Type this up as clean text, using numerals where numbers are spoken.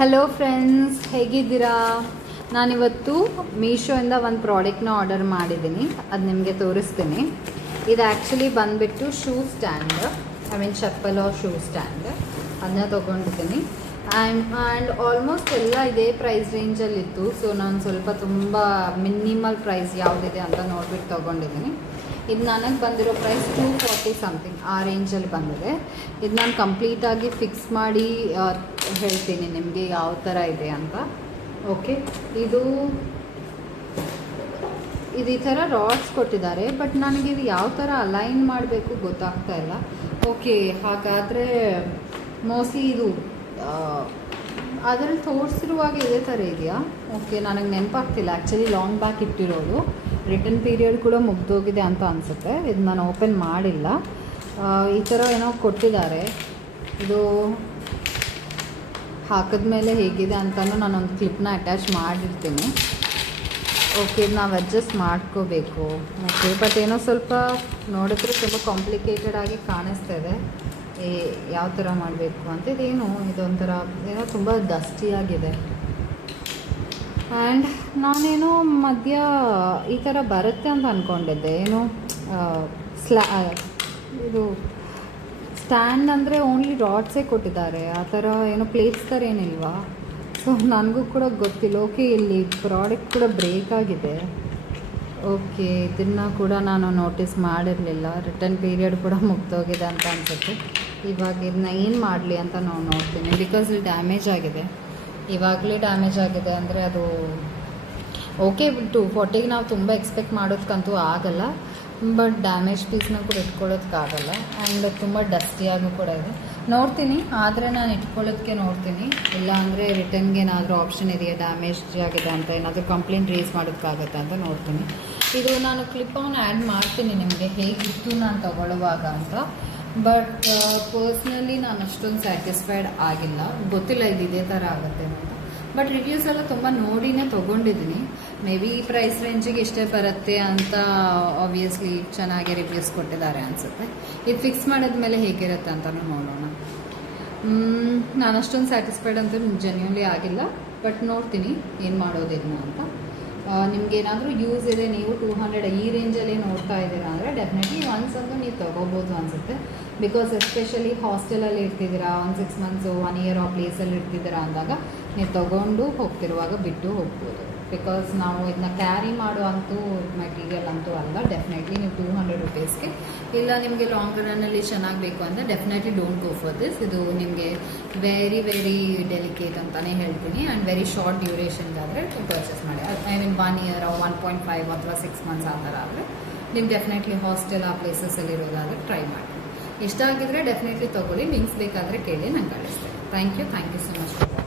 Hello friends, ಹೇಗಿದ್ದೀರಾ? ನಾನಿವತ್ತು ಮೀಶೋಯಿಂದ ಒಂದು ಪ್ರಾಡಕ್ಟ್ನ ಆರ್ಡರ್ ಮಾಡಿದ್ದೀನಿ. ಅದು ನಿಮಗೆ ತೋರಿಸ್ತೀನಿ. ಇದು ಆ್ಯಕ್ಚುಲಿ ಬಂದುಬಿಟ್ಟು ಶೂ ಸ್ಟ್ಯಾಂಡ್, ಚಪ್ಪಲ್ ಶೂ ಸ್ಟ್ಯಾಂಡ್. ಅದನ್ನ ತೊಗೊಂಡಿದ್ದೀನಿ. ಆ್ಯಂಡ್ ಆಲ್ಮೋಸ್ಟ್ ಎಲ್ಲ ಇದೇ ಪ್ರೈಸ್ ರೇಂಜಲ್ಲಿತ್ತು. ಸೊ ನಾನು ಸ್ವಲ್ಪ ತುಂಬ ಮಿನಿಮಲ್ ಪ್ರೈಸ್ ಯಾವುದಿದೆ ಅಂತ ನೋಡ್ಬಿಟ್ಟು ತೊಗೊಂಡಿದ್ದೀನಿ. ಇದು ನನಗೆ ಬಂದಿರೋ ಪ್ರೈಸ್ 240 ಸಮಥಿಂಗ್ ಆ ರೇಂಜಲ್ಲಿ ಬಂದಿದೆ. ಇದು ನಾನು ಕಂಪ್ಲೀಟಾಗಿ ಫಿಕ್ಸ್ ಮಾಡಿ ಹೇಳ್ತೀನಿ ನಿಮಗೆ ಯಾವ ಥರ ಇದೆ ಅಂತ. ಓಕೆ, ಇದು ಈ ಥರ ರಾಡ್ಸ್ ಕೊಟ್ಟಿದ್ದಾರೆ. ಬಟ್ ನನಗೆ ಇದು ಯಾವ ಥರ ಅಲೈನ್ ಮಾಡಬೇಕು ಗೊತ್ತಾಗ್ತಾ ಇಲ್ಲ. ಓಕೆ, ಹಾಗಾದರೆ ಮೋಸ್ಟ್ಲಿ ಇದು ಅದರಲ್ಲಿ ತೋರಿಸಿರುವಾಗ ಇದೇ ಥರ ಇದೆಯಾ? ಓಕೆ, ನನಗೆ ನೆನಪಾಗ್ತಿಲ್ಲ. ಆ್ಯಕ್ಚುಲಿ ಲಾಂಗ್ ಬ್ಯಾಕ್ ಇಟ್ಟಿರೋದು. ರಿಟರ್ನ್ ಪೀರಿಯಡ್ ಕೂಡ ಮುಗ್ದೋಗಿದೆ ಅಂತ ಅನಿಸುತ್ತೆ. ಇದು ನಾನು ಓಪನ್ ಮಾಡಿಲ್ಲ. ಈ ಥರ ಏನೋ ಕೊಟ್ಟಿದ್ದಾರೆ. ಇದು ಹಾಕಿದ್ಮೇಲೆ ಹೇಗಿದೆ ಅಂತಲೂ ನಾನೊಂದು ಕ್ಲಿಪ್ನ ಅಟ್ಯಾಚ್ ಮಾಡಿರ್ತೀನಿ. ಓಕೆ, ಇದು ನಾವು ಅಡ್ಜಸ್ಟ್ ಮಾಡ್ಕೋಬೇಕು. ಓಕೆ, ಬಟ್ ಏನೋ ಸ್ವಲ್ಪ ನೋಡಿದ್ರೆ ತುಂಬ ಕಾಂಪ್ಲಿಕೇಟೆಡ್ ಆಗಿ ಕಾಣಿಸ್ತಾ ಇದೆ. ಯಾವ ಥರ ಮಾಡಬೇಕು ಅಂತ. ಇದೊಂಥರ ಏನೋ ತುಂಬ ಡಸ್ಟಿಯಾಗಿದೆ. ಆ್ಯಂಡ್ ನಾನೇನೋ ಮಧ್ಯ ಈ ಥರ ಬರುತ್ತೆ ಅಂತ ಅಂದ್ಕೊಂಡಿದ್ದೆ. ಇದು ಸ್ಟ್ಯಾಂಡ್ ಅಂದರೆ ಓನ್ಲಿ ರಾಡ್ಸೇ ಕೊಟ್ಟಿದ್ದಾರೆ. ಆ ಥರ ಏನೋ ಪ್ಲೇಟ್ಸ್ ಥರ ಏನಿಲ್ವಾ? ಸೊ ನನಗೂ ಕೂಡ ಗೊತ್ತಿಲ್ಲ. ಓಕೆ, ಇಲ್ಲಿ ಪ್ರಾಡಕ್ಟ್ ಕೂಡ ಬ್ರೇಕ್ ಆಗಿದೆ. ಓಕೆ, ಇದನ್ನು ಕೂಡ ನಾನು ನೋಟಿಸ್ ಮಾಡಿರಲಿಲ್ಲ. ರಿಟರ್ನ್ ಪೀರಿಯಡ್ ಕೂಡ ಮುಗ್ದೋಗಿದೆ ಅಂತ ಅನಿಸುತ್ತೆ. ಇವಾಗ ಇದನ್ನ ಏನು ಮಾಡಲಿ ಅಂತ ನಾವು ನೋಡ್ತೀನಿ. ಬಿಕಾಸ್ ಇಲ್ಲಿ ಡ್ಯಾಮೇಜ್ ಆಗಿದೆ. ಇವಾಗಲೇ ಡ್ಯಾಮೇಜ್ ಆಗಿದೆ ಅಂದರೆ ಅದು ಓಕೆ. 240ಗೆ ನಾವು ತುಂಬ ಎಕ್ಸ್ಪೆಕ್ಟ್ ಮಾಡೋದಕ್ಕಂತೂ ಆಗಲ್ಲ. ಬಟ್ ಡ್ಯಾಮೇಜ್ ಪೀಸ್ನ ಕೂಡ ಇಟ್ಕೊಳ್ಳೋದಕ್ಕಾಗಲ್ಲ. ಆ್ಯಂಡ್ ತುಂಬ ಡಸ್ಟಿಯಾಗೂ ಕೂಡ ಇದೆ. ನೋಡ್ತೀನಿ, ಆದರೆ ನಾನು ಇಟ್ಕೊಳ್ಳೋದಕ್ಕೆ ನೋಡ್ತೀನಿ. ಇಲ್ಲ ಅಂದರೆ ರಿಟರ್ನ್ಗೆ ಏನಾದರೂ ಆಪ್ಷನ್ ಇದೆಯಾ, ಡ್ಯಾಮೇಜ್ ಆಗಿದೆ ಅಂತ ಏನಾದರೂ ಕಂಪ್ಲೇಂಟ್ ರೇಸ್ ಮಾಡೋದಕ್ಕಾಗತ್ತೆ ಅಂತ ನೋಡ್ತೀನಿ. ಇದು ನಾನು ಕ್ಲಿಪ್ಪನ್ನು ಆ್ಯಡ್ ಮಾಡ್ತೀನಿ ನಿಮಗೆ ಹೇಗಿತ್ತು ನಾನು ತಗೊಳ್ಳುವಾಗ ಅಂತ. ಬಟ್ ಪರ್ಸ್ನಲಿ ನಾನು ಅಷ್ಟೊಂದು ಸ್ಯಾಟಿಸ್ಫೈಡ್ ಆಗಿಲ್ಲ. ಗೊತ್ತಿಲ್ಲ ಇದು ಇದೇ ಥರ ಆಗುತ್ತೆ ಅಂತ. ಬಟ್ ರಿವ್ಯೂಸ್ ಎಲ್ಲ ತುಂಬ ನೋಡಿನೇ ತೊಗೊಂಡಿದ್ದೀನಿ. ಮೇ ಬಿ ಈ ಪ್ರೈಸ್ ರೇಂಜಿಗೆ ಇಷ್ಟೇ ಬರುತ್ತೆ ಅಂತ ಆಬ್ವಿಯಸ್ಲಿ ಚೆನ್ನಾಗಿ ರಿವ್ಯೂಸ್ ಕೊಟ್ಟಿದ್ದಾರೆ ಅನಿಸುತ್ತೆ. ಇದು ಫಿಕ್ಸ್ ಮಾಡಿದ್ಮೇಲೆ ಹೇಗಿರುತ್ತೆ ಅಂತಲೂ ನೋಡೋಣ. ನಾನು ಅಷ್ಟೊಂದು ಸ್ಯಾಟಿಸ್ಫೈಡ್ ಅಂತೂ ಜೆನ್ಯೂನ್ಲಿ ಆಗಿಲ್ಲ. ಬಟ್ ನೋಡ್ತೀನಿ ಏನು ಮಾಡೋದು ಇದನ್ನ ಅಂತ. ನಿಮಗೇನಾದರೂ ಯೂಸ್ ಇದೆ, ನೀವು 200 ಈ ರೇಂಜಲ್ಲಿ ನೋಡ್ತಾ ಇದ್ದೀರಾ ಅಂದರೆ ಡೆಫಿನೆಟ್ಲಿ ಒಂದ್ಸಂದು ನೀವು ತೊಗೋಬೋದು ಅನಿಸುತ್ತೆ. ಬಿಕಾಸ್ ಎಸ್ಪೆಷಲಿ ಹಾಸ್ಟೆಲಲ್ಲಿ ಇರ್ತಿದ್ದೀರಾ, 6 ಮಂತ್ಸು 1 ಇಯರ್ ಆ ಪ್ಲೇಸಲ್ಲಿ ಇರ್ತಿದ್ದೀರಾ ಅಂದಾಗ ನೀವು ತೊಗೊಂಡು ಹೋಗ್ತಿರುವಾಗ ಬಿಟ್ಟು ಹೋಗ್ಬೋದು. ಬಿಕಾಸ್ ನಾವು ಇದನ್ನ ಕ್ಯಾರಿ ಮಾಡುವಂತೂ ಮೆಟೀರಿಯಲ್ ಅಂತೂ ಅಲ್ಲ. ಡೆಫಿನೆಟ್ಲಿ ನೀವು 200 ರುಪೀಸ್ಗೆ ಇಲ್ಲ ನಿಮಗೆ ಲಾಂಗ್ ರನ್ನಲ್ಲಿ ಚೆನ್ನಾಗಿ ಬೇಕು ಅಂದರೆ definitely don't go for this. ಇದು ನಿಮಗೆ ವೆರಿ ಡೆಲಿಕೇಟ್ ಅಂತಲೇ ಹೇಳ್ತೀನಿ. ಆ್ಯಂಡ್ ವೆರಿ ಶಾರ್ಟ್ ಡ್ಯೂರೇಷನ್ಗಾದರೆ ಪರ್ಚೇಸ್ ಮಾಡಿ. 1 ಇಯರ್ 1.5 ಅಥವಾ 6 ಮಂತ್ಸ್ ಆ ಥರ ಆದರೆ ನೀವು ಡೆಫಿನೆಟ್ಲಿ ಹಾಸ್ಟೆಲ್ ಆ ಪ್ಲೇಸಸ್ಸಲ್ಲಿ ಇರೋದಾದರೆ ಟ್ರೈ ಮಾಡಿ. ಇಷ್ಟ ಆಗಿದ್ರೆ ಡೆಫಿನೆಟ್ಲಿ ತೊಗೊಳ್ಳಿ. ಲಿಂಕ್ಸ್ ಬೇಕಾದರೆ ಕೇಳಿ ನಾನು ಕಳಿಸ್ತೇನೆ. Thank you so much.